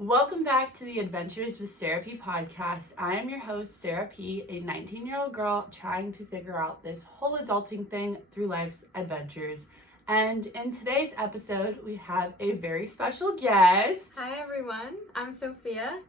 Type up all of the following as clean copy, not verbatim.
Welcome back to the Adventures with Sara P podcast. I am your host, Sara P, a 19-year-old girl trying to figure out this whole adulting thing through life's adventures. And in today's episode, we have a very special guest. Hi everyone, I'm Sophia.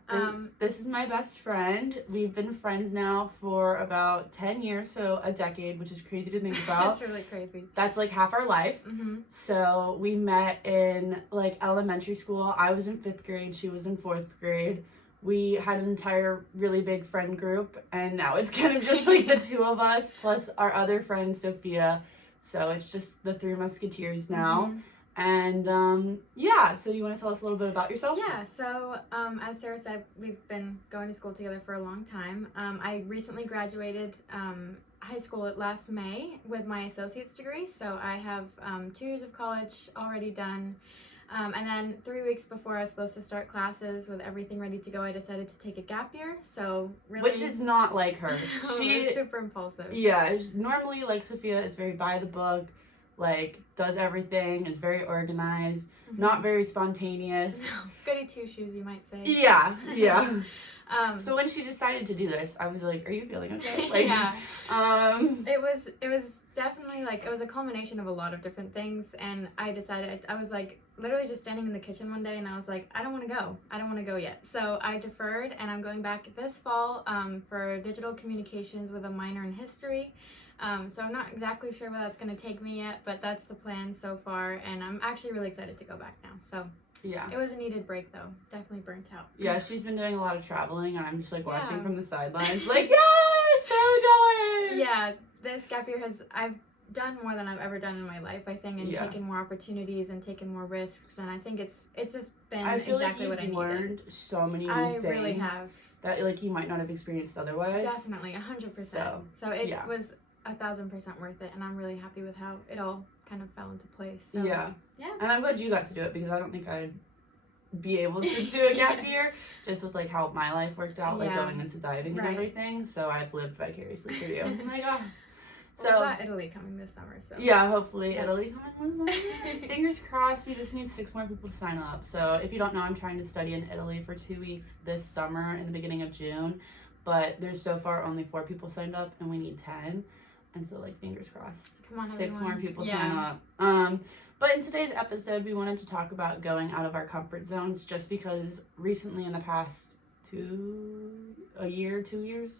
This is my best friend. We've been friends now for about 10 years, so a decade, which is crazy to think about. That's really crazy. That's like half our life. Mm-hmm. So we met in like elementary school. I was in 5th grade, she was in 4th grade. We had an entire really big friend group, and now it's kind of just like the two of us plus our other friend Sophia. So it's just the three musketeers now. Mm-hmm. And so you want to tell us a little bit about yourself? Yeah, so as Sarah said, we've been going to school together for a long time. I recently graduated high school last May with my associate's degree, so I have 2 years of college already done. And then 3 weeks before I was supposed to start classes with everything ready to go, I decided to take a gap year. So really, which is not like her. She's super impulsive. Yeah, normally like Sophia is very by the book, like does everything, is very organized, not very spontaneous. Goody two shoes, you might say. Yeah. So when she decided to do this, I was like, "Are you feeling okay?" Like, yeah. It was definitely like, it was a culmination of a lot of different things, and I decided, I was like literally just standing in the kitchen one day, and I was like, I don't want to go yet. So I deferred, and I'm going back this fall for digital communications with a minor in history. So I'm not exactly sure where that's going to take me yet, but that's the plan so far, and I'm actually really excited to go back now. So yeah, it was a needed break though. Definitely burnt out. Yeah, she's been doing a lot of traveling, and I'm just like watching Yeah. from the sidelines, like, yeah, so jealous. Yeah, this gap year I've done more than I've ever done in my life, I think, and taken more opportunities and taken more risks, and I think it's just been exactly what I needed. Learned so many new I things really have. That like you might not have experienced otherwise. Definitely, 100%. So it was 1,000% worth it, and I'm really happy with how it all kind of fell into place. So, yeah. And I'm glad you got to do it, because I don't think I'd be able to do a gap year just with like how my life worked out, like going into diving and everything. So I've lived vicariously through you. Oh my god. So we've got Italy coming this summer, so yeah, hopefully Italy coming this summer. Fingers crossed. We just need 6 more people to sign up. So if you don't know, I'm trying to study in Italy for 2 weeks this summer in the beginning of June, but there's so far only 4 people signed up, and we need 10. And so like fingers crossed, come on, 6 everyone. more people sign up. But in today's episode, we wanted to talk about going out of our comfort zones, just because recently in the past 2 years,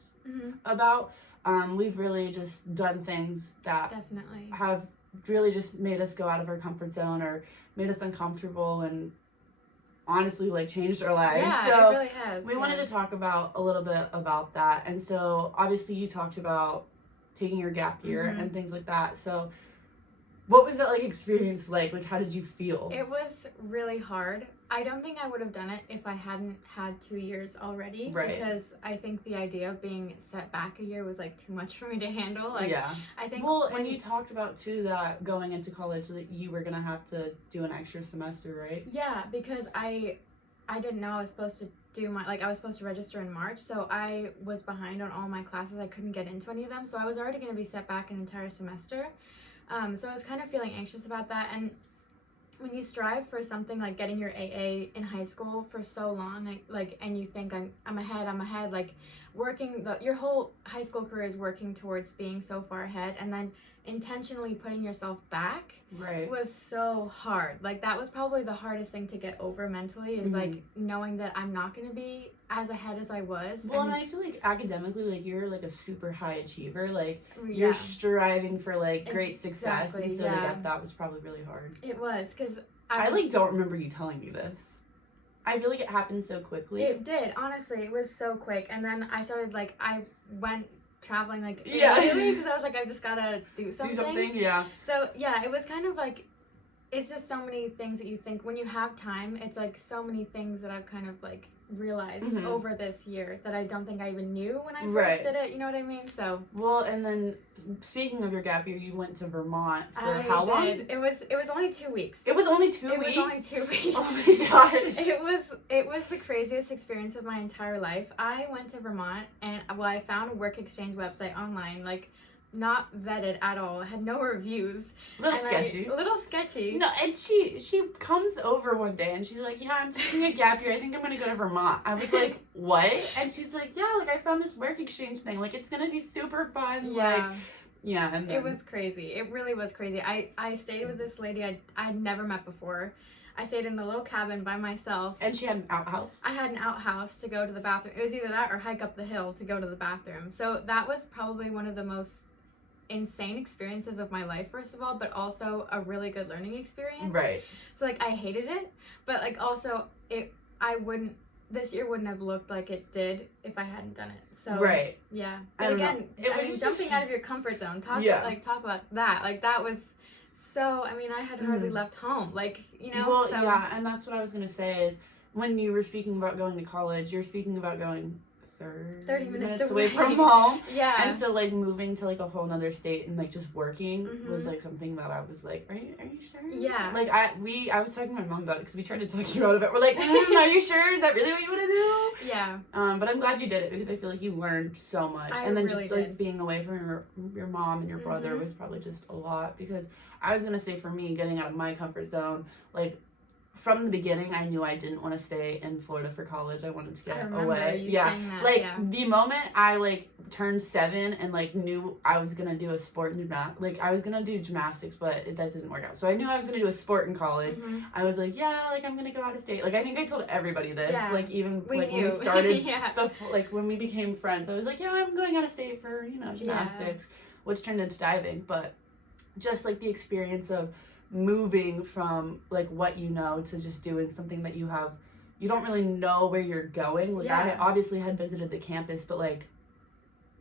we've really just done things that definitely have really just made us go out of our comfort zone or made us uncomfortable and honestly like changed our lives. Yeah, so it really has. We wanted to talk about a little bit about that. And so obviously you talked about taking your gap year and things like that. So what was that like experience like? Like, how did you feel? It was really hard. I don't think I would have done it if I hadn't had 2 years already. Right. Because I think the idea of being set back a year was like too much for me to handle. Like, yeah. I think. Well, and you talked about too that going into college that you were gonna have to do an extra semester, right? Yeah, because I didn't know I was supposed to do I was supposed to register in March, so I was behind on all my classes. I couldn't get into any of them, so I was already going to be set back an entire semester. So I was kind of feeling anxious about that. And when you strive for something like getting your AA in high school for so long, and you think I'm ahead, like working your whole high school career is working towards being so far ahead, and then intentionally putting yourself back was so hard. Like, that was probably the hardest thing to get over mentally, is like knowing that I'm not going to be as ahead as I was. Well, and I feel like academically, like, you're like a super high achiever. Like, you're striving for like great success, and so to get that was probably really hard. It was, because I like don't remember you telling me this. I feel like it happened so quickly. It did, honestly. It was so quick. And then I started I went traveling because I was like, I've just gotta do something. So yeah, it was kind of like, it's just so many things that you think when you have time. It's like so many things that I've kind of like realized over this year that I don't think I even knew when I first did it. You know what I mean? So well, and then speaking of your gap year, you went to Vermont for how long? It was only 2 weeks. It was only 2 weeks? It was only 2 weeks. Oh my gosh. It was the craziest experience of my entire life. I went to Vermont, and I found a work exchange website online, like not vetted at all. Had no reviews. A little sketchy. A little sketchy. No, and she comes over one day and she's like, yeah, I'm taking a gap year. I think I'm gonna go to Vermont. I was like, what? And she's like, yeah, like I found this work exchange thing. Like it's gonna be super fun. Yeah. Like, yeah. And then, it was crazy. It really was crazy. I stayed with this lady I'd never met before. I stayed in a little cabin by myself. And she had an outhouse. I had an outhouse to go to the bathroom. It was either that or hike up the hill to go to the bathroom. So that was probably one of the most insane experiences of my life, first of all, but also a really good learning experience. Right. So like I hated it, but like also this year wouldn't have looked like it did if I hadn't done it. So right. Yeah. I But don't again, know. Jumping out of your comfort zone. Talk about that. Like that was so, I mean, I had hardly left home. Like, you know. Well, so, yeah, and that's what I was gonna say is when you were speaking about going to college, you're speaking about going 30 minutes away from home. Yeah. And so like moving to like a whole nother state and like just working was like something that I was like, are you sure? Yeah. Like I was talking to my mom about it because we tried to talk you out of it. We're like, are you sure? Is that really what you want to do? Yeah. But I'm glad you did it because I feel like you learned so much. And then really just like being away from your mom and your brother was probably just a lot, because I was gonna say for me, getting out of my comfort zone, like from the beginning, I knew I didn't want to stay in Florida for college. I wanted to get away. Saying that, like the moment I like turned 7 and like knew I was gonna do a sport in like I was gonna do gymnastics, but that didn't work out. So I knew I was gonna do a sport in college. I was like, yeah, like I'm gonna go out of state. Like I think I told everybody this. Yeah. Like even when we started, like when we became friends, I was like, yeah, I'm going out of state for gymnastics, which turned into diving. But just like the experience of moving from like what you know to just doing something that you don't really know where you're going. Like I obviously had visited the campus, but like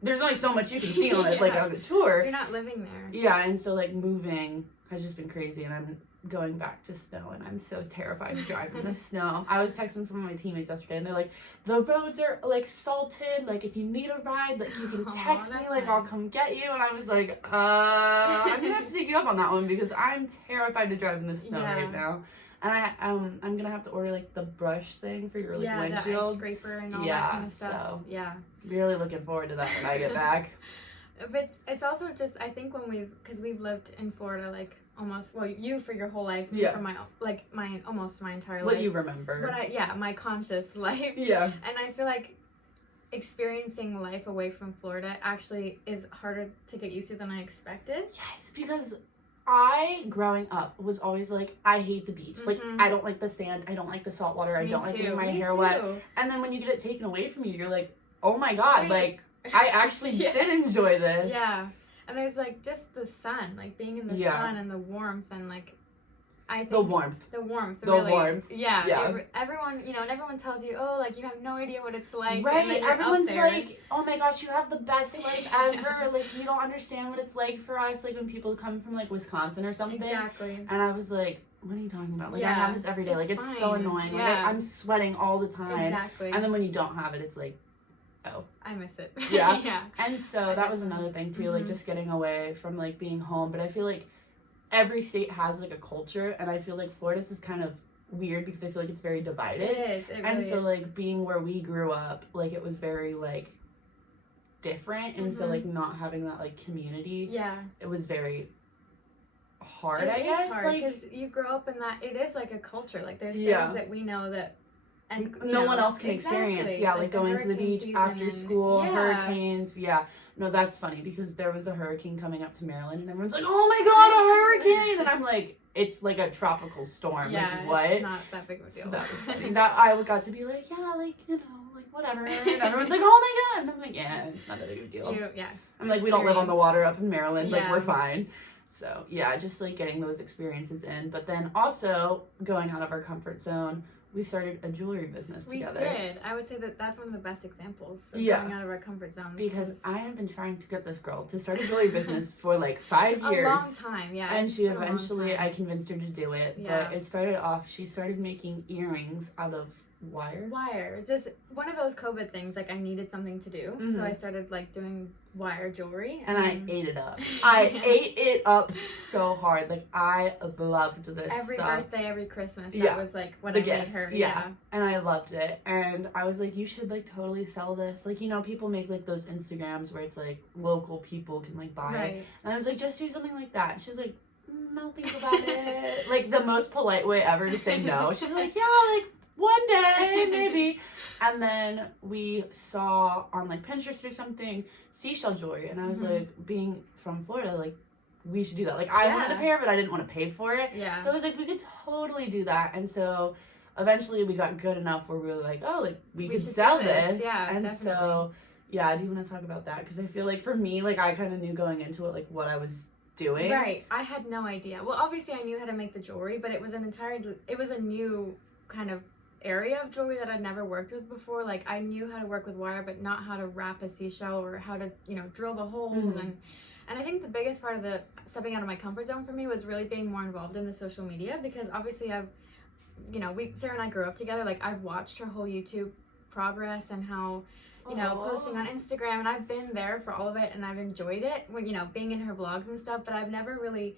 there's only so much you can see on it like on a tour. You're not living there. Yeah, and so like moving has just been crazy, and I'm going back to snow and I'm so terrified to drive in the snow. I was texting some of my teammates yesterday and they're like, the roads are like salted, like if you need a ride, like you can text me, like I'll come get you. And I was like, I'm gonna have to take you up on that one because I'm terrified to drive in the snow right now. And I'm gonna have to order like the brush thing for your like windshield, the ice scraper and all that kind of stuff. So yeah, really looking forward to that when I get back. But it's also just, I think when because we've lived in Florida like almost, well, you for your whole life, me for almost my entire life. What you remember. But my conscious life. Yeah. And I feel like experiencing life away from Florida actually is harder to get used to than I expected. Yes, because I, growing up, was always like, I hate the beach. Like, I don't like the sand. I don't like the salt water. I don't like getting my hair wet. And then when you get it taken away from you, you're like, oh my God, like, I actually did enjoy this. Yeah. And there's like just the sun, like being in the sun and the warmth and like, I think the warmth. Yeah. Everyone, and everyone tells you, oh, like you have no idea what it's like. Right. And Everyone's like, oh my gosh, you have the best life ever. Like you don't understand what it's like for us. Like when people come from like Wisconsin or something. Exactly. And I was like, what are you talking about? Like I have this every day. Like it's so annoying. Like I'm sweating all the time. Exactly. And then when you don't have it, it's like, oh, I miss it. Yeah. And so that was another thing too, like just getting away from like being home. But I feel like every state has like a culture, and I feel like Florida's is kind of weird because I feel like it's very divided. It is. It really is. Like being where we grew up, like it was very like different, and so like not having that like community. Yeah. It was very hard. It I is guess hard because you grow up in that. It is like a culture. Like there's things that we know that. And no one else can experience. Yeah, like going to the beach after school, hurricanes. Yeah. No, that's funny because there was a hurricane coming up to Maryland and everyone's like, oh my God, a hurricane! And I'm like, it's like a tropical storm. Yeah, like, what? It's not that big of a deal. So that was funny. That I got to be like, yeah, like, like whatever. And everyone's like, oh my God. And I'm like, yeah, it's not that big of a deal. I'm like, we don't live on the water up in Maryland. Like, we're fine. So, yeah, just like getting those experiences in. But then also going out of our comfort zone, we started a jewelry business together. We did. I would say that that's one of the best examples of going out of our comfort zone. Because I have been trying to get this girl to start a jewelry business for like 5 years. A long time, yeah. And she eventually, I convinced her to do it. Yeah. But it started off, she started making earrings out of wire. It's just one of those COVID things. Like I needed something to do, so I started like doing wire jewelry, and I ate it up. I ate it up so hard. Like I loved this every stuff. birthday, every Christmas. That was like what I made her. Yeah, and I loved it. And I was like, you should like totally sell this. Like, you know, people make like those Instagrams where it's like local people can like buy it. And I was like, just do something like that. And she was like, I'll think about it. Like the most polite way ever to say no. She was like, yeah, like one day maybe. And then we saw on like Pinterest or something seashell jewelry, and I was like, being from Florida, like we should do that. Like I wanted a pair, but I didn't want to pay for it. So I was like, we could totally do that. And so eventually we got good enough where we were like, oh, like we could sell this. And definitely. So yeah, do you want to talk about that? Because I feel like for me, like I kind of knew going into it like what I was doing. Right. I had no idea. Well, obviously I knew how to make the jewelry, but it was a new kind of area of jewelry that I'd never worked with before. Like I knew how to work with wire, but not how to wrap a seashell or how to, you know, drill the holes. And I think the biggest part of the stepping out of my comfort zone for me was really being more involved in the social media, because obviously I've, you know, Sara and I grew up together. Like I've watched her whole YouTube progress and how, you know, posting on Instagram, and I've been there for all of it and I've enjoyed it when, you know, being in her vlogs and stuff, but I've never really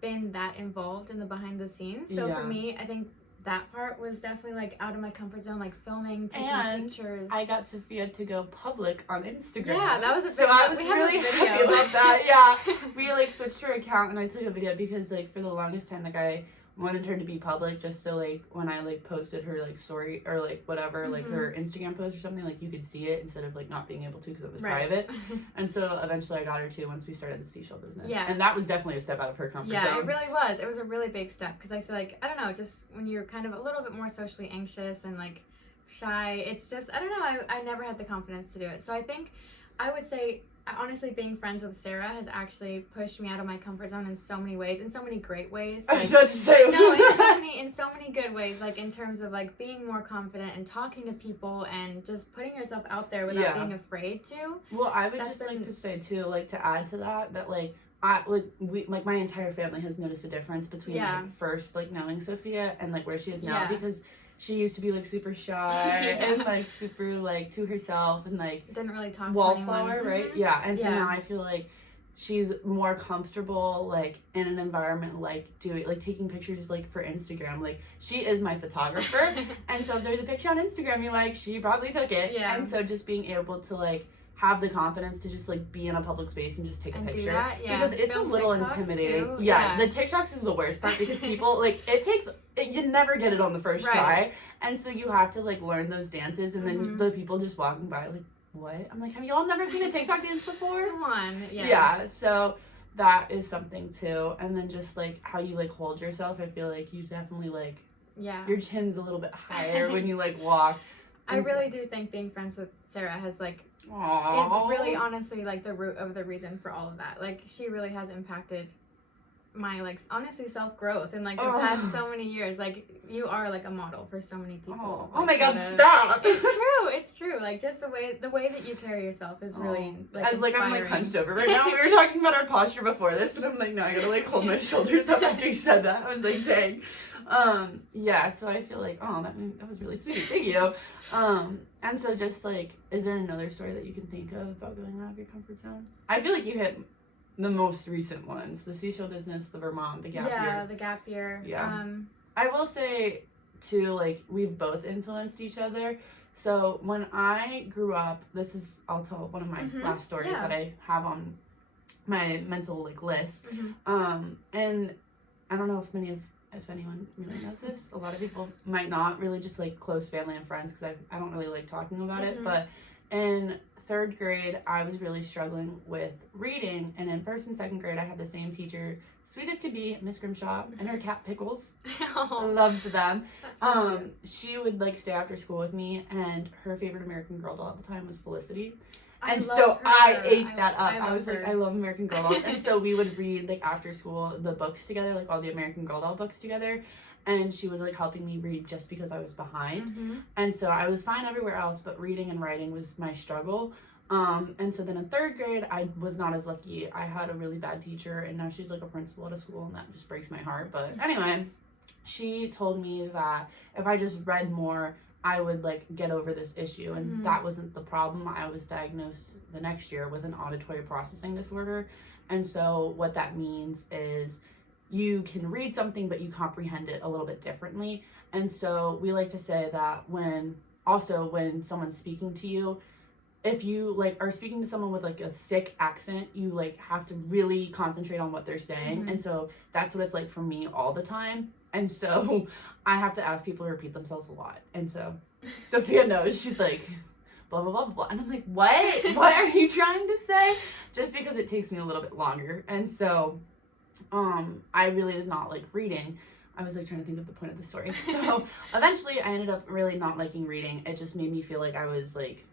been that involved in the behind the scenes. So for me, I think that part was definitely like out of my comfort zone, like filming, taking pictures. I got Sophia to go public on Instagram. Yeah, that was a big so I was really happy about that. Yeah, we like switched her account and I took a video because like for the longest time, like I wanted her to be public just so like when I like posted her like story or like whatever, like her Instagram post or something, like you could see it instead of like not being able to because it was private. And so eventually I got her to once we started the seashell business. Yeah, and that was definitely a step out of her comfort zone. Yeah, it really was. It was a really big step because I feel like, I don't know, just when you're kind of a little bit more socially anxious and like shy, it's just, I don't know, I never had the confidence to do it. So I think I would say honestly, being friends with Sara has actually pushed me out of my comfort zone in so many ways, in so many great ways. Like, I was about to say. No, in so many good ways, like in terms of like being more confident and talking to people and just putting yourself out there without being afraid to. Well, I would like to say too, like to add to that like we like my entire family has noticed a difference between like first like knowing Sophia and like where she is now because she used to be like super shy and like super like to herself and like didn't really talk wallflower, to anyone. right? Yeah, and so now I feel like she's more comfortable like in an environment like doing like taking pictures like for Instagram. Like she is my photographer, and so if there's a picture on Instagram you like, she probably took it. Yeah, and so just being able to like have the confidence to just like be in a public space and just take a picture because it's a little TikToks intimidating. Too. Yeah, the TikToks is the worst part because people like you never get it on the first try, and so you have to like learn those dances, and then the people just walking by like, what? I'm like, have you all never seen a TikTok dance before? Come on. Yeah, so that is something too, and then just like how you like hold yourself. I feel like you definitely like your chin's a little bit higher when you like walk. I really do think being friends with Sara has like is really honestly like the root of the reason for all of that. Like she really has impacted my like honestly self-growth in like the past so many years. Like you are like a model for so many people. Oh my god, stop. It's true. Like just the way that you carry yourself is really like as like I'm like hunched over right now. We were talking about our posture before this and I'm like, no, I gotta like hold my shoulders up after you said that. I was like, dang. So I feel like that was really sweet. Thank you. And so just like, is there another story that you can think of about going out of your comfort zone? I feel like you hit the most recent ones, the seashell business, the Vermont, the gap year. Yeah, the gap year. Yeah. I will say too, like we've both influenced each other. So when I grew up, I'll tell one of my last stories that I have on my mental like list. And I don't know if anyone really knows this. A lot of people might not, really just like close family and friends, because I don't really like talking about it. But in 3rd grade, I was really struggling with reading, and in 1st and 2nd grade, I had the same teacher, sweet as could be, Miss Grimshaw, and her cat Pickles. Loved them. She would like stay after school with me, and her favorite American Girl doll at the time was Felicity. And so I ate that up. I was like, I love American Girl dolls. And so we would read like after school the books together, like all the American Girl doll books together. And she was like helping me read just because I was behind. And so I was fine everywhere else, but reading and writing was my struggle. And so then in 3rd grade, I was not as lucky. I had a really bad teacher, and now she's like a principal at a school, and that just breaks my heart. But anyway, she told me that if I just read more, I would like get over this issue, and that wasn't the problem. I was diagnosed the next year with an auditory processing disorder, and so what that means is you can read something but you comprehend it a little bit differently. And so we like to say that when someone's speaking to you, if you like are speaking to someone with like a thick accent, you like have to really concentrate on what they're saying. And so that's what it's like for me all the time. And so I have to ask people to repeat themselves a lot. And so Sophia knows, she's like, blah, blah, blah, blah. And I'm like, what? What are you trying to say? Just because it takes me a little bit longer. And so I really did not like reading. I was like trying to think of the point of the story. So eventually I ended up really not liking reading. It just made me feel like I was like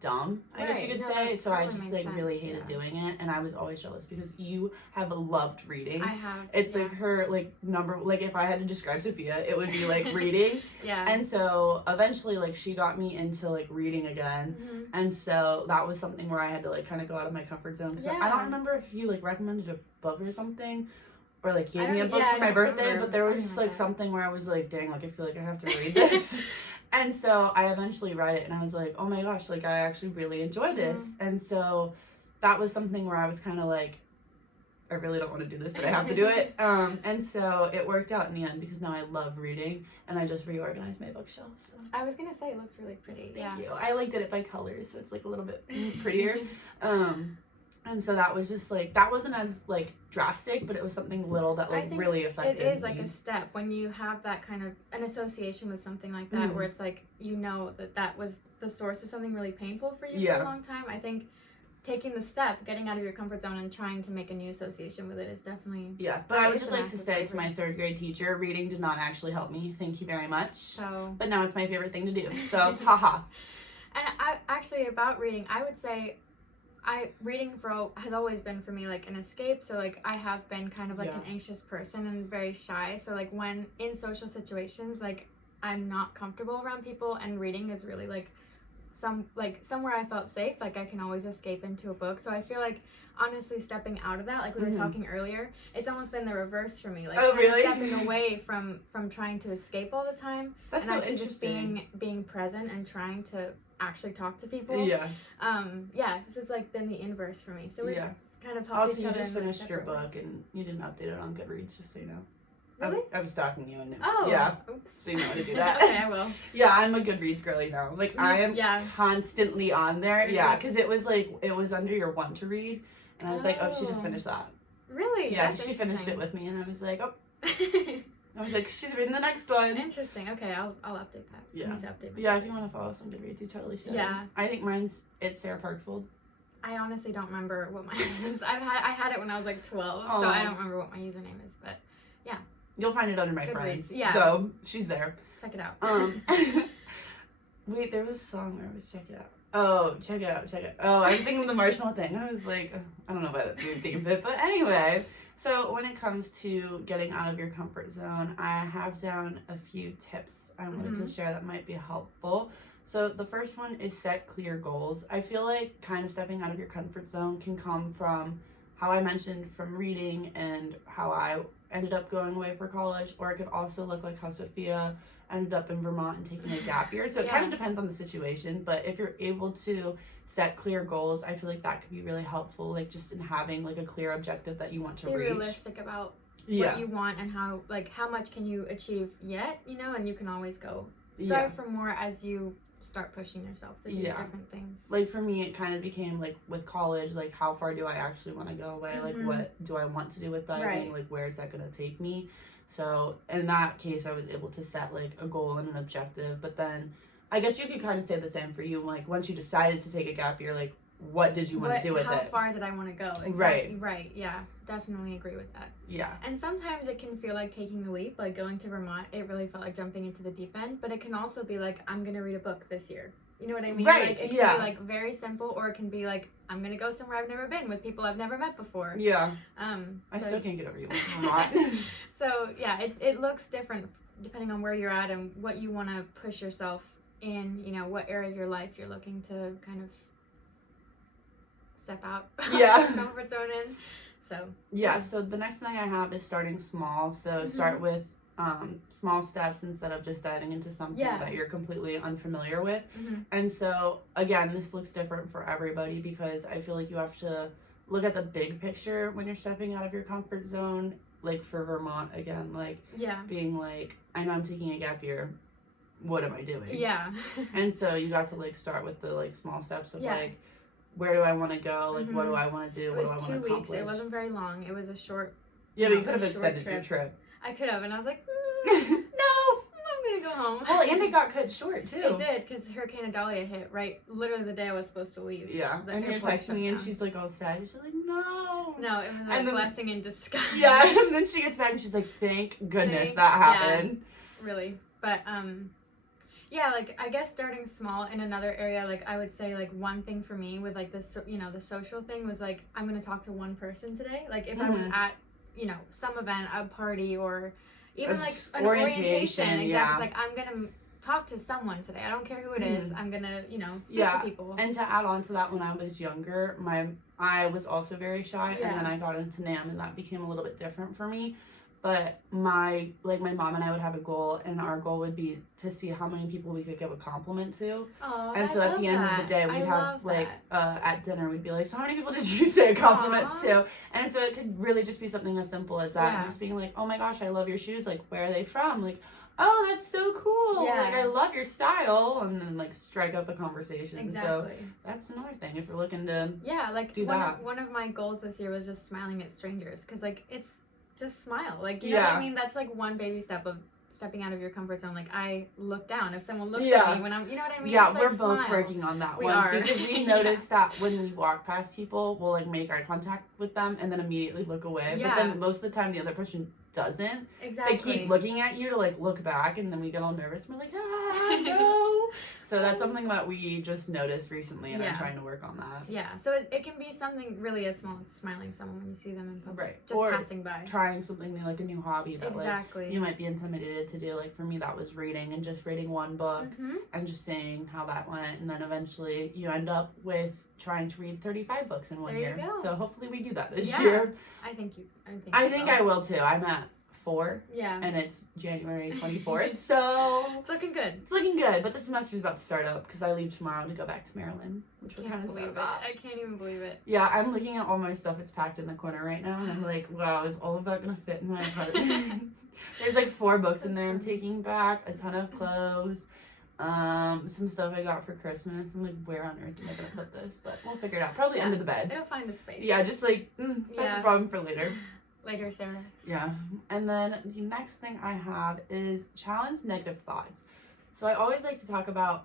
dumb, I guess you could say. So I just like really hated doing it, and I was always jealous because you have loved reading. I have. It's like her like number, like if I had to describe Sophia, it would be like reading. And so eventually like she got me into like reading again, and so that was something where I had to like kind of go out of my comfort zone. So I don't remember if you like recommended a book or something, or like gave me a book for my birthday, but there was just like something where I was like, dang, like I feel like I have to read this. And so I eventually read it, and I was like, oh my gosh, like I actually really enjoy this. And so that was something where I was kind of like, I really don't want to do this, but I have to do it. And so it worked out in the end because now I love reading, and I just reorganized my bookshelf. So I was gonna say it looks really pretty. Thank you. I like did it by colors, so it's like a little bit prettier. And so that was just like, that wasn't as like drastic, but it was something little that like really affected me. It is like a step when you have that kind of an association with something like that, where it's like, you know, that was the source of something really painful for you for a long time. I think taking the step, getting out of your comfort zone and trying to make a new association with it is definitely... Yeah, but I would just like to say to my third grade teacher, reading did not actually help me. Thank you very much. So, but now it's my favorite thing to do. So, haha. And I actually, about reading, I would say reading has always been for me like an escape. So like I have been kind of like an anxious person and very shy. So like when in social situations, like I'm not comfortable around people, and reading is really like somewhere I felt safe. Like I can always escape into a book. So I feel like honestly stepping out of that, like we were talking earlier, it's almost been the reverse for me. Like stepping away from trying to escape all the time. That's and so actually just being present and trying to actually talk to people. So it's like been the inverse for me. So we kind of help each other. Also, you just finished your book and you didn't update it on Goodreads, just so you know. Really? I was stalking you and oops. So you know how to do that. Okay, I will. Yeah, I'm a Goodreads girly now. Like I am constantly on there. Yeah, because it was under your want to read, and I was like, oh, she just finished that. Really? Yeah, she finished it with me, and I was like, oh. I was like, she's reading the next one. Interesting. Okay, I'll update that. Yeah. I need to update my Goodreads. If you want to follow some Goodreads, you totally should. Yeah. I think it's Sara Parkswold. I honestly don't remember what mine is. I had it when I was like 12, so I don't remember what my username is, but yeah. You'll find it under my friends. Yeah. So she's there. Check it out. Wait, there was a song where I was check it out. Oh, check it out, check it. Oh, I was thinking of the marshmallow thing. I was like, I don't know about that weird thing of it, but anyway. So when it comes to getting out of your comfort zone, I have down a few tips I wanted to share that might be helpful. So the first one is set clear goals. I feel like kind of stepping out of your comfort zone can come from how I mentioned from reading and how I ended up going away for college, or it could also look like how Sophia ended up in Vermont and taking a gap year. So it kind of depends on the situation, but if you're able to set clear goals, I feel like that could be really helpful, like just in having like a clear objective that you want to reach. Be realistic about what you want and how much can you achieve yet, you know, and you can always go strive for more as you start pushing yourself to do different things. Like for me, it kind of became like with college, like how far do I actually want to go away? Like what do I want to do with diving? Like where is that going to take me? So in that case, I was able to set like a goal and an objective, but then I guess you could kind of say the same for you. Like once you decided to take a gap year, like what did you want to do with it? How far did I want to go? Exactly. Right. Yeah. Definitely agree with that. Yeah. And sometimes it can feel like taking the leap, like going to Vermont. It really felt like jumping into the deep end, but it can also be like, I'm going to read a book this year. You know what I mean? Right. Like, it can be like very simple, or it can be like, I'm going to go somewhere I've never been with people I've never met before. Yeah. I still can't get over you a lot. So yeah, it looks different depending on where you're at and what you want to push yourself in, you know, what area of your life you're looking to kind of step out of your comfort zone in. So so the next thing I have is starting small. So start with small steps instead of just diving into something that you're completely unfamiliar with. Mm-hmm. And so, again, this looks different for everybody because I feel like you have to look at the big picture when you're stepping out of your comfort zone. Like for Vermont, again, like being like, I know I'm taking a gap year. What am I doing? Yeah. And so you got to like start with the like small steps of like, where do I want to go? Like, what do I want to do? What do I want to accomplish? It was 2 weeks. It wasn't very long. It was a short. Yeah, but you could have extended your trip. I could have, and I was like, no, I'm gonna go home. Well, and it got cut short too. It did, because Hurricane Idalia hit literally the day I was supposed to leave. Yeah, and you're texting me, and she's like all sad. She's like, no. No, it was a blessing in disguise. Yeah, and then she gets back, and she's like, thank goodness that happened. Yeah, really, but yeah, like I guess starting small in another area, like I would say like one thing for me with like this, the social thing was like, I'm gonna talk to one person today. Like if I was at some event, a party, or even like an orientation. Exactly. Yeah. Like I'm gonna talk to someone today. I don't care who it is. I'm gonna, speak to people. And to add on to that, when I was younger, I was also very shy, and then I got into NAM, and that became a little bit different for me. But my mom and I would have a goal, and our goal would be to see how many people we could give a compliment to. Oh, and so at the end of the day, we'd have like at dinner, we'd be like, so how many people did you say a compliment to? And so it could really just be something as simple as that, and just being like, oh my gosh, I love your shoes. Like, where are they from? Like, oh, that's so cool. Yeah. Like, I love your style, and then like strike up a conversation. Exactly. So that's another thing if you're looking to like do that. One of my goals this year was just smiling at strangers, because like it's just smile. Like, you know what I mean? That's like one baby step of stepping out of your comfort zone. Like, I look down if someone looks at me when I'm, you know what I mean? Yeah, it's we're like, both smile. working on that We one. are. Because we noticed that when we walk past people, we'll like make eye contact with them and then immediately look away. Yeah. But then most of the time the other person doesn't. Exactly. They keep looking at you to like look back, and then we get all nervous and we're like, no. So that's something that we just noticed recently, and I'm trying to work on that. Yeah, so it can be something really as small as smiling someone when you see them in public. Right. Just or passing by. Trying something new, like a new hobby that like you might be intimidated to do. Like for me, that was reading, and just reading one book and just seeing how that went. And then eventually you end up with trying to read 35 books in 1 year. There you go. So hopefully we do that this year. I think I will too. I'm at 4. Yeah. And it's January 24th. So it's looking good. It's looking good. But the semester's about to start up because I leave tomorrow to go back to Maryland, which we're kind of sad about. I can't even believe it. Yeah, I'm looking at all my stuff. It's packed in the corner right now, and I'm like, wow, is all of that gonna fit in my apartment? There's like 4 books in there I'm taking back, a ton of clothes, some stuff I got for Christmas. I'm like, where on earth am I gonna put this? But we'll figure it out. Probably under the bed. It'll find a space. Yeah, just like that's a problem for later. Later, Sarah. Yeah. And then the next thing I have is challenge negative thoughts. So I always like to talk about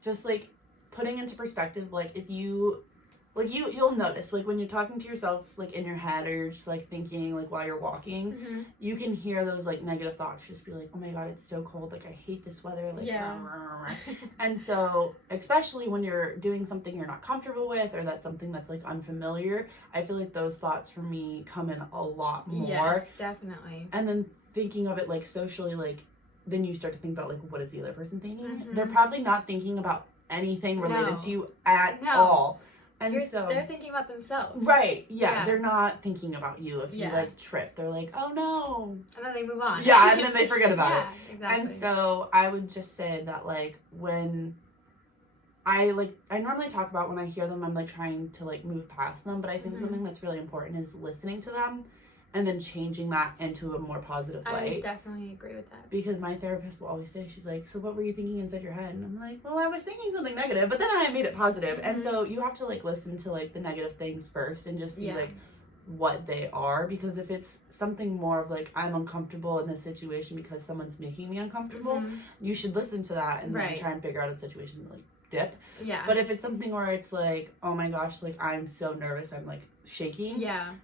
just like putting into perspective, like if you like you'll notice like when you're talking to yourself like in your head, or you're just like thinking like while you're walking, you can hear those like negative thoughts just be like, oh my god, it's so cold, like I hate this weather, like and so especially when you're doing something you're not comfortable with, or that's something that's like unfamiliar, I feel like those thoughts for me come in a lot more. Yes, definitely. And then thinking of it like socially, like then you start to think about like, what is the other person thinking? They're probably not thinking about anything related to you at all. And they're thinking about themselves. Right. Yeah. They're not thinking about you if you like trip. They're like, oh no. And then they move on. Yeah, and then they forget about it. Exactly. And so I would just say that like when I normally talk about when I hear them, I'm like trying to like move past them, but I think something that's really important is listening to them and then changing that into a more positive light. I definitely agree with that. Because my therapist will always say, she's like, so what were you thinking inside your head? And I'm like, well, I was thinking something negative, but then I made it positive. And so you have to like listen to like the negative things first and just see like what they are. Because if it's something more of like, I'm uncomfortable in this situation because someone's making me uncomfortable, you should listen to that and then try and figure out a situation to like dip. Yeah. But if it's something where it's like, oh my gosh, like I'm so nervous, I'm like shaking. Yeah.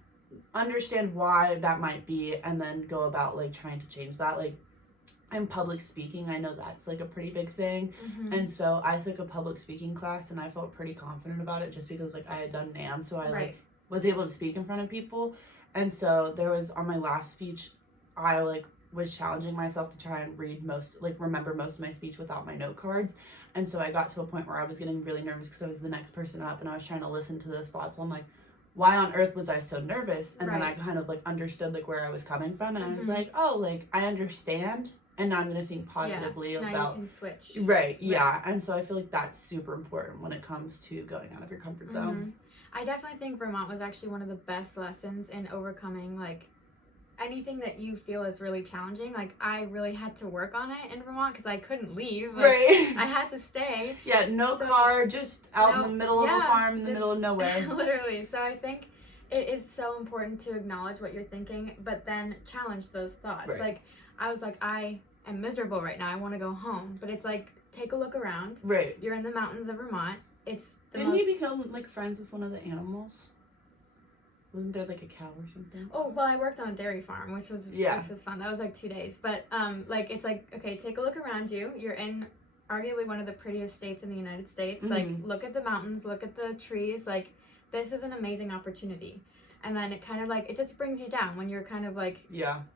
Understand why that might be, and then go about like trying to change that. Like in public speaking, I know that's like a pretty big thing, and so I took a public speaking class and I felt pretty confident about it just because like I had done NAM, so I like was able to speak in front of people. And so there was, on my last speech, I like was challenging myself to try and remember most of my speech without my note cards. And so I got to a point where I was getting really nervous because I was the next person up, and I was trying to listen to those thoughts. I'm like, why on earth was I so nervous? And then I Right. kind of like understood like where I was coming from, and I was Mhm. like, oh, like I understand, and now I'm gonna think positively Now about. you can switch. Right, yeah. And so I feel like that's super important when it comes to going out of your comfort zone. I definitely think Vermont was actually one of the best lessons in overcoming like anything that you feel is really challenging. Like I really had to work on it in Vermont because I couldn't leave. Like, Right. I had to stay. Yeah, no So- car, just out in the middle of a yeah, farm in the just- middle of nowhere. Literally. So I think it is so important to acknowledge what you're thinking, but then challenge those thoughts. Right. Like I was like, I am miserable right now. I want to go home. But it's like, take a look around. Right. You're in the mountains of Vermont. It's the Didn't most... you become like friends with one of the animals? Wasn't there like a cow or something? Oh, well, I worked on a dairy farm, which was fun. That was like 2 days. But like it's like, okay, take a look around you. You're in arguably one of the prettiest states in the United States. Like look at the mountains, look at the trees. Like this is an amazing opportunity. And then it kind of like, it just brings you down when you're kind of like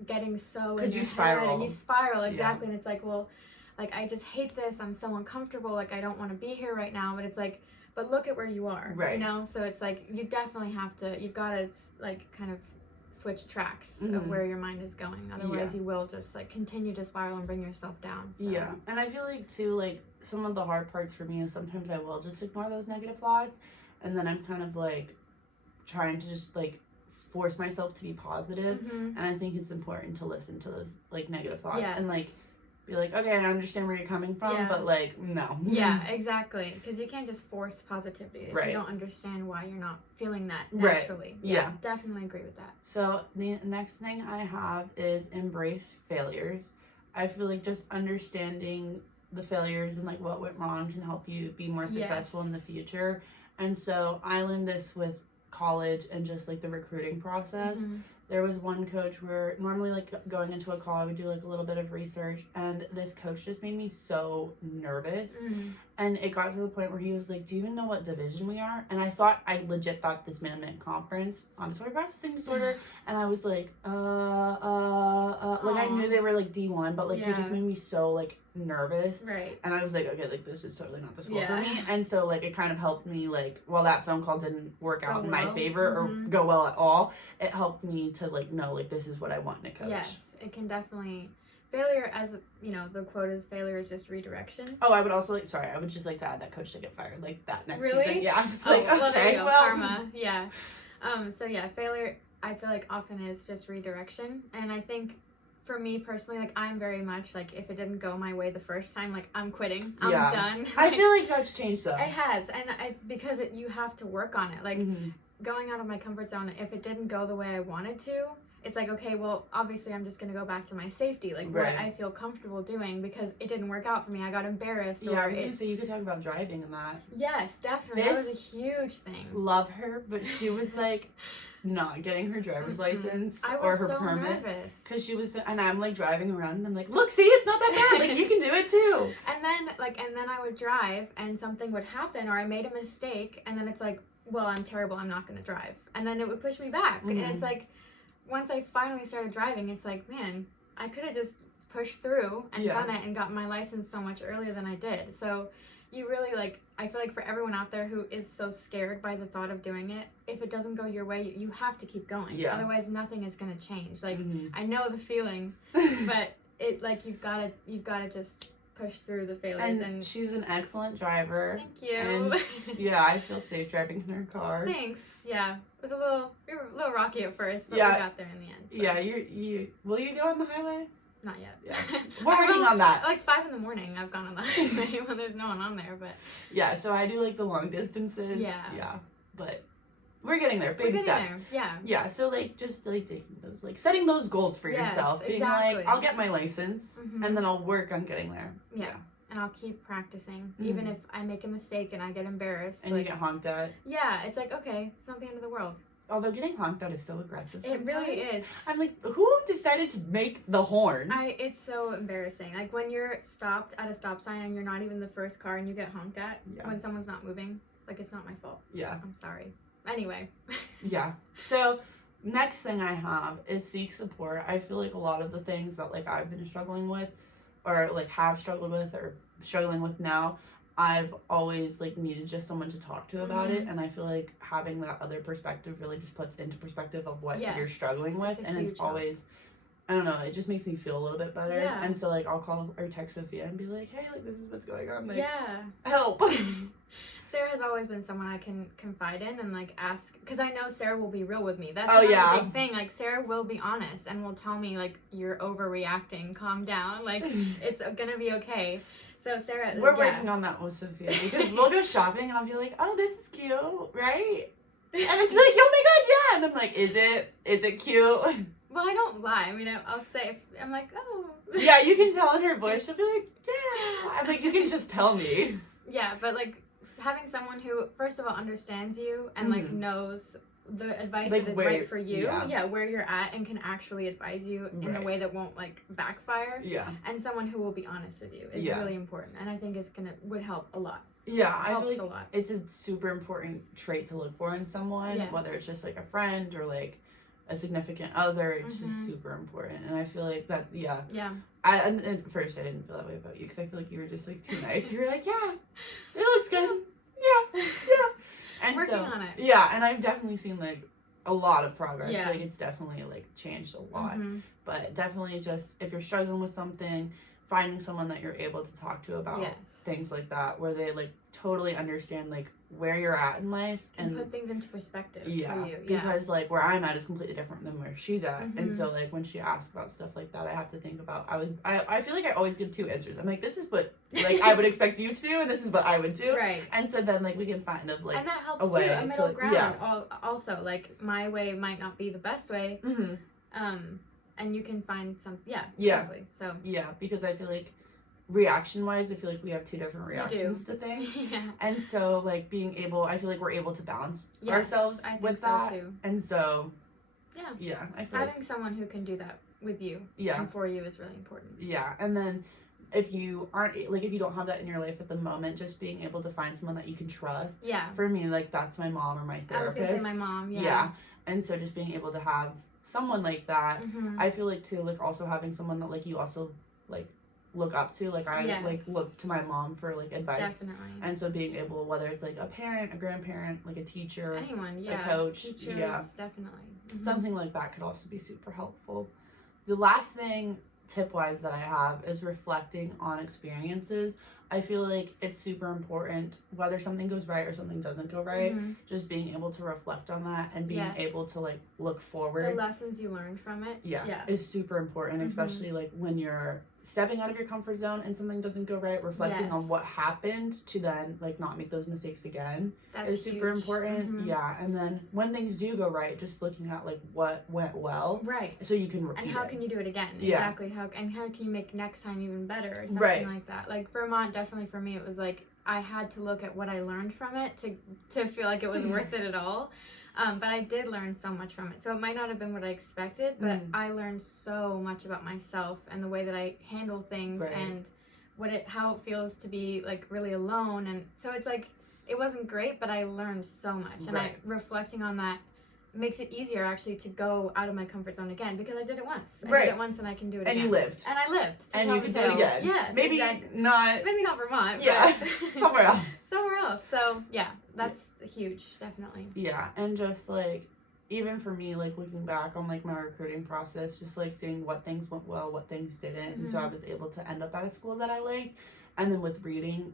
getting so in your head and you spiral, exactly. And it's like, well, like I just hate this. I'm so uncomfortable. Like I don't want to be here right now. But it's like, but look at where you are, right? You know, so it's like you definitely have to. You've got to like kind of switch tracks of where your mind is going. Otherwise, you will just like continue to spiral and bring yourself down. So. Yeah, and I feel like too, like some of the hard parts for me is sometimes I will just ignore those negative thoughts, and then I'm kind of like trying to just like force myself to be positive. And I think it's important to listen to those like negative thoughts and like be like, okay, I understand where you're coming from, but like, no. Yeah, exactly. Because you can't just force positivity if you don't understand why you're not feeling that naturally. Yeah, definitely agree with that. So the next thing I have is embrace failures. I feel like just understanding the failures and like what went wrong can help you be more successful in the future. And so I learned this with college and just like the recruiting process. There was one coach where normally like going into a call I would do like a little bit of research, and this coach just made me so nervous. And it got to the point where he was like, do you even know what division we are? And I legit thought this man meant conference, auditory processing disorder. And I was like, like I knew they were like D1, but like he just made me so like nervous. Right. And I was like, okay, like this is totally not the school for me. And so like it kind of helped me, like while that phone call didn't work out in my favor or go well at all, it helped me to like know like this is what I want in a coach. Yes, it can definitely. Failure, as you know, the quote is failure is just redirection. Oh, I would also like, sorry, I would just like to add that coach to get fired like that next really? season. Yeah, I was like, well, there you okay, go. well. Karma. Yeah. So yeah, failure, I feel like often is just redirection. And I think for me personally, like I'm very much like if it didn't go my way the first time, like I'm quitting. I'm done. I feel like that's changed though. It has, and because you have to work on it. Like going out of my comfort zone, if it didn't go the way I wanted to, it's like, okay, well, obviously I'm just going to go back to my safety, like what I feel comfortable doing, because it didn't work out for me. I got embarrassed. Yeah, I was going to say, you could talk about driving and that. Yes, definitely. That was a huge thing. Love her, but she was like not getting her driver's license or her permit. Nervous. Because she was, and I'm like driving around and I'm like, look, see, it's not that bad. Like, you can do it too. And then I would drive and something would happen or I made a mistake and then it's like, well, I'm terrible. I'm not going to drive. And then it would push me back. And it's like, once I finally started driving, it's like, man, I could have just pushed through and done it and gotten my license so much earlier than I did. So you really like, I feel like for everyone out there who is so scared by the thought of doing it, if it doesn't go your way, you have to keep going. Yeah. Otherwise, nothing is going to change. Like, I know the feeling, but it like you've got to just push through the failures. And she's an excellent driver. Thank you. And yeah, I feel safe driving in her car. Thanks. Yeah, it was we were a little rocky at first, but we got there in the end. So. Yeah, you will you go on the highway? Not yet. Yeah, we're working on that. Like 5 a.m, I've gone on the highway when there's no one on there, but yeah. So I do like the long distances. Yeah, but we're getting there. Baby steps. Yeah. Yeah. So like just like taking those, like setting those goals for yourself. Being like, I'll get my license, and then I'll work on getting there. Yeah. And I'll keep practicing, even if I make a mistake and I get embarrassed. And like, you get honked at. Yeah, it's like, okay, it's not the end of the world. Although getting honked at is so aggressive sometimes. It really is. I'm like, who decided to make the horn? It's so embarrassing. Like when you're stopped at a stop sign and you're not even the first car and you get honked at when someone's not moving. Like, it's not my fault. Yeah. I'm sorry. Anyway. Yeah. So next thing I have is seek support. I feel like a lot of the things that like I've been struggling with or like have struggled with or struggling with now, I've always like needed just someone to talk to about it, and I feel like having that other perspective really just puts into perspective of what you're struggling with, and it's always, I don't know, it just makes me feel a little bit better. Yeah. And so like I'll call or text Sophia and be like, hey, like this is what's going on, like help. Sarah has always been someone I can confide in and like ask, because I know Sarah will be real with me. That's another big thing. Like Sarah will be honest and will tell me like, you're overreacting, calm down, like it's gonna be okay. So Sarah, we're working on that with Sophia, because we'll go shopping and I'll be like, oh, this is cute, right? And then she'll be like, oh my god, yeah. And I'm like, is it cute? Well, I don't lie. I mean, I'll say, I'm like, oh. Yeah, you can tell in her voice. She'll be like, yeah. I'm like, you can just tell me. Yeah, but like having someone who, first of all, understands you and like knows the advice like that is right for you, where you're at, and can actually advise you in a way that won't like backfire. Yeah. And someone who will be honest with you is really important, and I think would help a lot. Yeah, I feel like a lot. It's a super important trait to look for in someone, whether it's just like a friend or like a significant other. It's just super important, and I feel like that. Yeah. And at first I didn't feel that way about you, because I feel like you were just like too nice. You were like, yeah, it looks good. Yeah. And working on it. Yeah, and I've definitely seen like a lot of progress. Yeah. Like it's definitely like changed a lot. But definitely just if you're struggling with something, finding someone that you're able to talk to about things like that, where they like totally understand like where you're at in life and put things into perspective for you. Because like where I'm at is completely different than where she's at. And so like when she asks about stuff like that, I have to think about I feel like I always give two answers. I'm like, this is what like I would expect you to do, and this is what I would do. Right. And so then like we can find like and that helps a way a middle ground. Yeah. Also like my way might not be the best way. And you can find some exactly. So because I feel like reaction wise, I feel like we have two different reactions to things. And so like I feel like we're able to balance ourselves with that. Too. And so I feel having someone who can do that with you and for you is really important. Yeah. And then if you don't have that in your life at the moment, just being able to find someone that you can trust. Yeah. For me, like that's my mom or my therapist. I was gonna say my mom. Yeah. And so just being able to have someone like that, I feel like too, like also having someone that like you also like look up to, like I like look to my mom for like advice. Definitely. And so being able, whether it's like a parent, a grandparent, like a teacher, anyone, a coach, teachers, definitely. Something like that could also be super helpful. The last thing tip wise that I have is reflecting on experiences. I feel like it's super important, whether something goes right or something doesn't go right, just being able to reflect on that and being able to like look forward. The lessons you learned from it. Is super important, especially like when you're stepping out of your comfort zone and something doesn't go right, reflecting on what happened to then like not make those mistakes again is super important. And then when things do go right, just looking at like what went well, right, so you can repeat and how can you do it again. Exactly. How can you make next time even better or something like that. Like Vermont, definitely for me, it was like I had to look at what I learned from it to feel like it was worth it at all. But I did learn so much from it. So it might not have been what I expected, but I learned so much about myself and the way that I handle things and how it feels to be like really alone. And so it's like, it wasn't great, but I learned so much. And reflecting on that makes it easier actually to go out of my comfort zone again, because I did it once. I did it once and I can do it again. And you lived. And I lived. And you can do it again. Yeah. Maybe not Vermont. Yeah. But somewhere else. Somewhere else. So yeah, that's huge, definitely. Yeah. And just like, even for me, like looking back on like my recruiting process, just like seeing what things went well, what things didn't. And so I was able to end up at a school that I liked. And then with reading,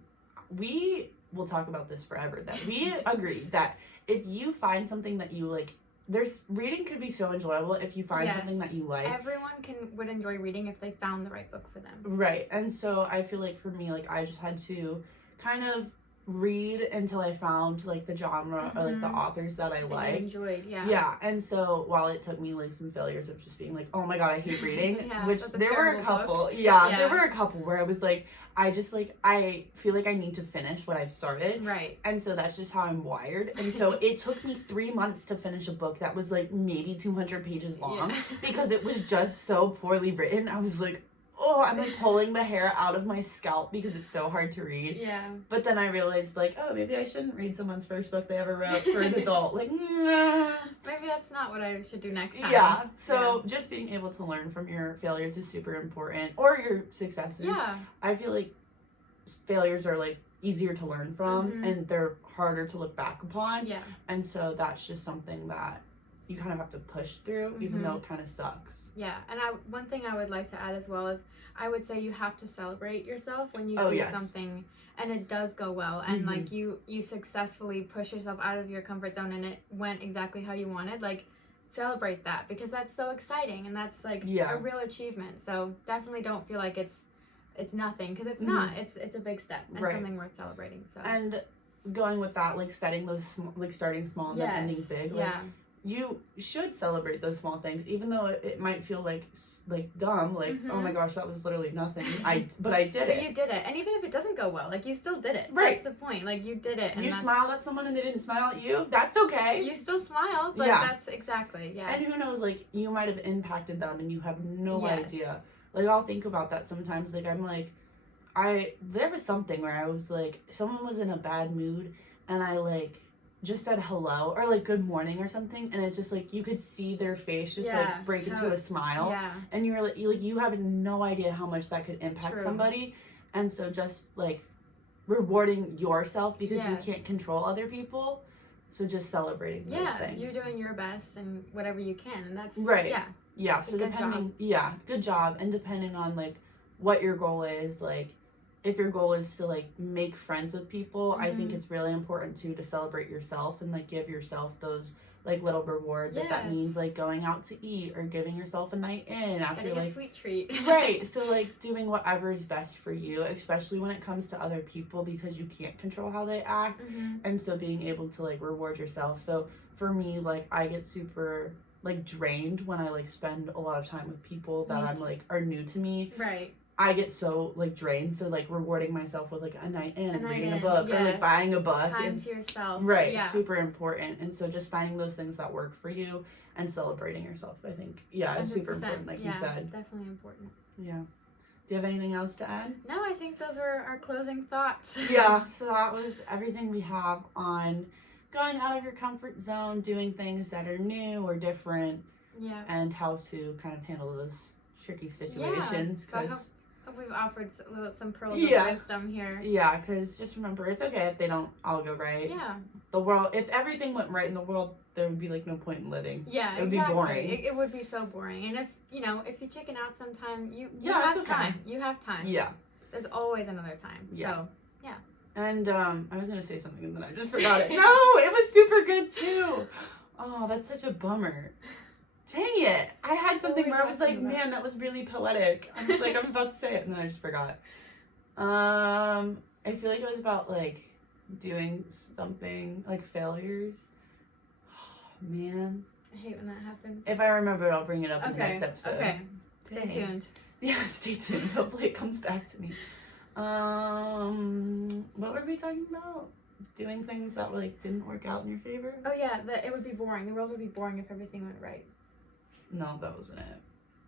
we will talk about this forever, that we agree that if you find something that you like, reading could be so enjoyable if you find something that you like. Everyone would enjoy reading if they found the right book for them. Right. And so I feel like for me, like I just had to kind of read until I found like the genre or like the authors that I like. Enjoyed, yeah. And so while it took me like some failures of just being like, oh my god, I hate reading, which there were a couple. There were a couple where I was like, I feel like I need to finish what I've started. Right. And so that's just how I'm wired. And so it took me 3 months to finish a book that was like maybe 200 pages long because it was just so poorly written. I was like, oh, I'm like pulling the hair out of my scalp because it's so hard to read. Yeah. But then I realized like, oh, maybe I shouldn't read someone's first book they ever wrote for an adult. Like, nah. Maybe that's not what I should do next time. Yeah. So just being able to learn from your failures is super important, or your successes. Yeah. I feel like failures are like easier to learn from and they're harder to look back upon. Yeah. And so that's just something that you kind of have to push through, even though it kind of sucks. Yeah, and one thing I would like to add as well is I would say you have to celebrate yourself when you do something and it does go well and like you successfully push yourself out of your comfort zone and it went exactly how you wanted. Like, celebrate that because that's so exciting and that's like a real achievement. So definitely don't feel like it's nothing because it's not. It's a big step and something worth celebrating. So, and going with that, like setting those like starting small and then ending big. Like, you should celebrate those small things, even though it might feel like dumb, like oh my gosh, that was literally nothing. But I did it. You did it, and even if it doesn't go well, like you still did it. Right. That's the point. Like you did it. And you smiled at someone and they didn't smile at you. That's okay. You still smiled. Like that's exactly And who knows? Like you might have impacted them and you have no idea. Like I'll think about that sometimes. Like I'm like, there was something where I was like, someone was in a bad mood and I like just said hello or like good morning or something and it's just like you could see their face just like break into a smile and you're like you have no idea how much that could impact somebody. And so just like rewarding yourself because you can't control other people, so just celebrating those things. You're doing your best and whatever you can, and that's so depending good job. And depending on like what your goal is, like if your goal is to like make friends with people, I think it's really important to celebrate yourself and like give yourself those like little rewards. If that means like going out to eat or giving yourself a night in after getting like a sweet treat. Right. So like doing whatever is best for you, especially when it comes to other people because you can't control how they act. And so being able to like reward yourself. So for me, like I get super like drained when I like spend a lot of time with people that I'm like are new to me. Right. I get so like drained, so like rewarding myself with like a night in, reading a book or like buying a book time to yourself, super important. And so just finding those things that work for you and celebrating yourself, I think it's super important, like you said. Definitely important. Yeah. Do you have anything else to add? No, I think those were our closing thoughts. So that was everything we have on going out of your comfort zone, doing things that are new or different, and how to kind of handle those tricky situations. We've offered some pearls of wisdom here. Yeah, because just remember, it's okay if they don't all go right. Yeah. The world, if everything went right in the world, there would be like no point in living. Yeah, it would be boring. It would be so boring. And if you chicken out sometime, you have time. You have time. Yeah. There's always another time. Yeah. So, yeah. And I was gonna say something and then I just forgot it. No, it was super good too. Oh, that's such a bummer. Dang it! I had something where I was like, man, that was really poetic. I was like, I'm about to say it, and then I just forgot. I feel like it was about like doing something like failures. Oh, man. I hate when that happens. If I remember it, I'll bring it up in the next episode. Okay. Stay tuned. Yeah, stay tuned. Hopefully it comes back to me. What were we talking about? Doing things that like didn't work out in your favor? Oh yeah, it would be boring. The world would be boring if everything went right. No, that wasn't it.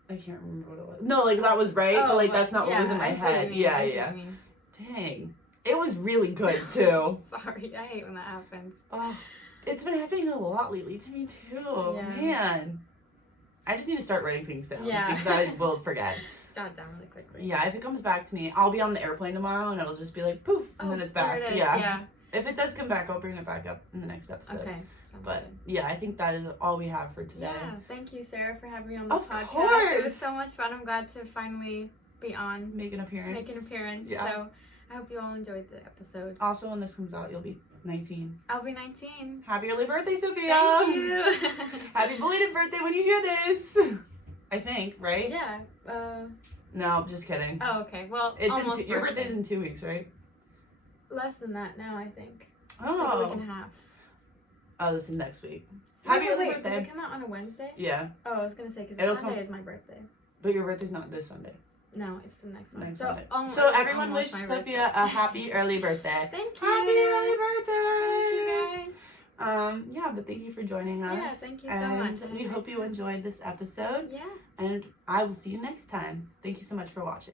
I can't remember what it was. No, like that was right, but like that's not what was in my head. Yeah. Dang. It was really good too. Sorry, I hate when that happens. Oh, it's been happening a lot lately to me too. Yeah. Man. I just need to start writing things down because I will forget. Jot it down really quickly. Yeah, if it comes back to me, I'll be on the airplane tomorrow and it'll just be like poof, and then it's back. There it is. Yeah. If it does come back, I'll bring it back up in the next episode. Okay. But yeah, I think that is all we have for today. Yeah, thank you, Sarah, for having me on the podcast. Of course. It was so much fun. I'm glad to finally be on. Make an appearance. Yeah. So I hope you all enjoyed the episode. Also, when this comes out, you'll be 19. I'll be 19. Happy early birthday, Sophia. Thank you. Happy belated birthday when you hear this. I think, right? Yeah. No, just kidding. Oh, okay. Well, it's almost your birthday's in 2 weeks, right? Less than that now, I think. Oh. It's like a week and a half. Oh, this is next week. Happy early birthday. Does it come out on a Wednesday? Yeah. Oh, I was going to say, because Sunday is my birthday. But your birthday's not this Sunday. No, it's the next one. Next Sunday. So everyone wish Sophia a happy early birthday. Thank you. Happy early birthday. Thank you, guys. Yeah, but thank you for joining us. Yeah, thank you so much. And we hope you enjoyed this episode. Yeah. And I will see you next time. Thank you so much for watching.